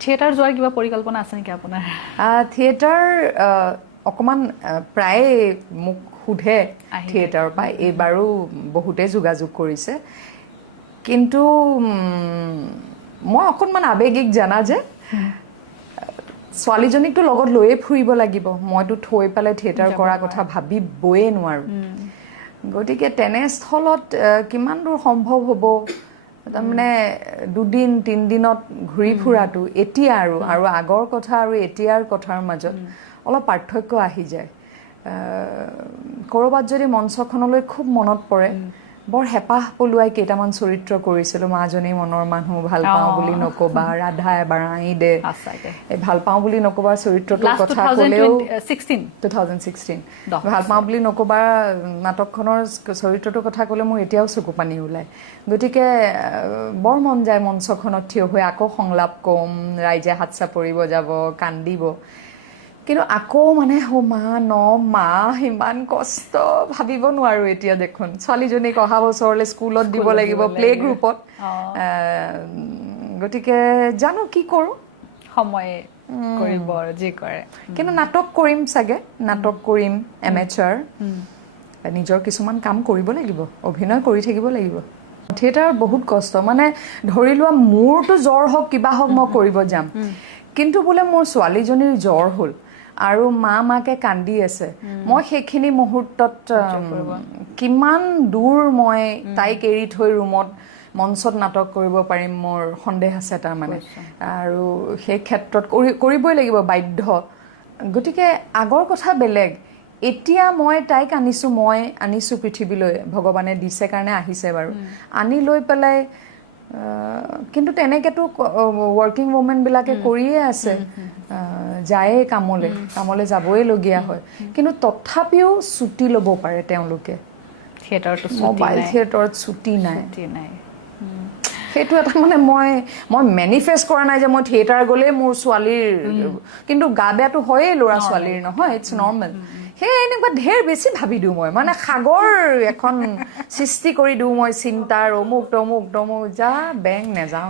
Theatre যোৱাৰ কিবা পৰিকল্পনা আছে নেকি আপোনাৰ? থিয়েটাৰ অকণমান প্ৰায় মোক সোধে থিয়েটাৰৰ পৰা, এইবাৰো বহুতে যোগাযোগ কৰিছে, কিন্তু মই অকণমান আৱেগিক জানা যে ছোৱালীজনীকতো লগত লৈয়ে ফুৰিব লাগিব, মইতো থৈ পেলাই থিয়েটাৰ কৰাৰ কথা ভাবিবয়ে নোৱাৰোঁ। গতিকে তেনেস্থলত কিমান দূৰ সম্ভৱ হ'ব, তাৰমানে 2-3 দিনত ঘূৰি ফুৰাটো এতিয়া আৰু আগৰ কথা আৰু এতিয়াৰ কথাৰ মাজত অলপ পাৰ্থক্য আহি যায়। ক'ৰবাত যদি মঞ্চখনলৈ খুব মনত পৰে, বৰ হেঁপাহ পলুৱাই কেইটামান চৰিত্ৰ কৰিছিলোঁ। মাজনী মনৰ মানুহ, ভাল পাওঁ বুলি নকবা, ৰাধা এবাৰ আহি দে, এই ভাল পাওঁ বুলি নকবাৰ চৰিত্ৰটোৰ কথা ক'লেও 2016 ভাল পাওঁ বুলি নকবা নাটকখনৰ চৰিত্ৰটোৰ কথা ক'লে মোৰ এতিয়াও চকু পানী ওলায়। গতিকে বৰ মন যায় মঞ্চখনত থিয় হৈ আকৌ সংলাপ ক'ম, ৰাইজে হাত চাপৰিব, যাব, কান্দিব, কিন্তু আকৌ মানে মাহ ইমান কষ্ট ভাবিব নোৱাৰো এতিয়া। দেখোন ছোৱালীজনীক অহা বছৰলৈ স্কুলত দিব লাগিব, প্লে গ্ৰুপত। গতিকে জানো কি কৰোঁ, সময়ে কৰিব আৰু যি কৰে। কিন্তু নাটক কৰিম চাগে, নাটক কৰিম, এমেচাৰ, নিজৰ কিছুমান কাম কৰিব লাগিব, অভিনয় কৰি থাকিব লাগিব। থিয়েটাৰত বহুত কষ্ট, মানে ধৰি লোৱা মোৰতো জ্বৰ হওক কিবা হওক মই কৰিব যাম, কিন্তু বোলে মোৰ ছোৱালীজনীৰ জ্বৰ হ'ল আৰু মাকে কান্দি আছে, মই সেইখিনি মুহূৰ্তত কিমান দূৰ মই তাইক এৰি থৈ ৰুমত মঞ্চত নাটক কৰিব পাৰিম, মোৰ সন্দেহ আছে তাৰমানে। আৰু সেই ক্ষেত্ৰত কৰিবই লাগিব, বাধ্য। গতিকে আগৰ কথা বেলেগ, এতিয়া মই তাইক আনিছোঁ পৃথিৱীলৈ, ভগৱানে দিছে কাৰণে আহিছে বাৰু, আনি লৈ পেলাই। কিন্তু তেনেকেতো ৱৰ্কিং ওমেনবিলাকে কৰিয়ে আছে, যায়েই কামলৈ যাবই লগীয়া হয়, কিন্তু তথাপিও ছুটি ল'ব পাৰে তেওঁলোকে। মোবাইল থিয়েটাৰত ছুটি নাই। সেইটো এটা মানে মই মেনিফেষ্ট কৰা নাই যে মই থিয়েটাৰ গ'লেই মোৰ ছোৱালীৰ, কিন্তু গা বেয়াটো হয়েই ল'ৰা ছোৱালীৰ, নহয়, ইটছ নৰ্মেল। সেই এনেকুৱা ঢেৰ বেছি ভাবি দিওঁ মই, মানে সাগৰ এখন সৃষ্টি কৰি দিওঁ মই চিন্তাৰ, অমুক তমুক যা বেং নেযাওঁ।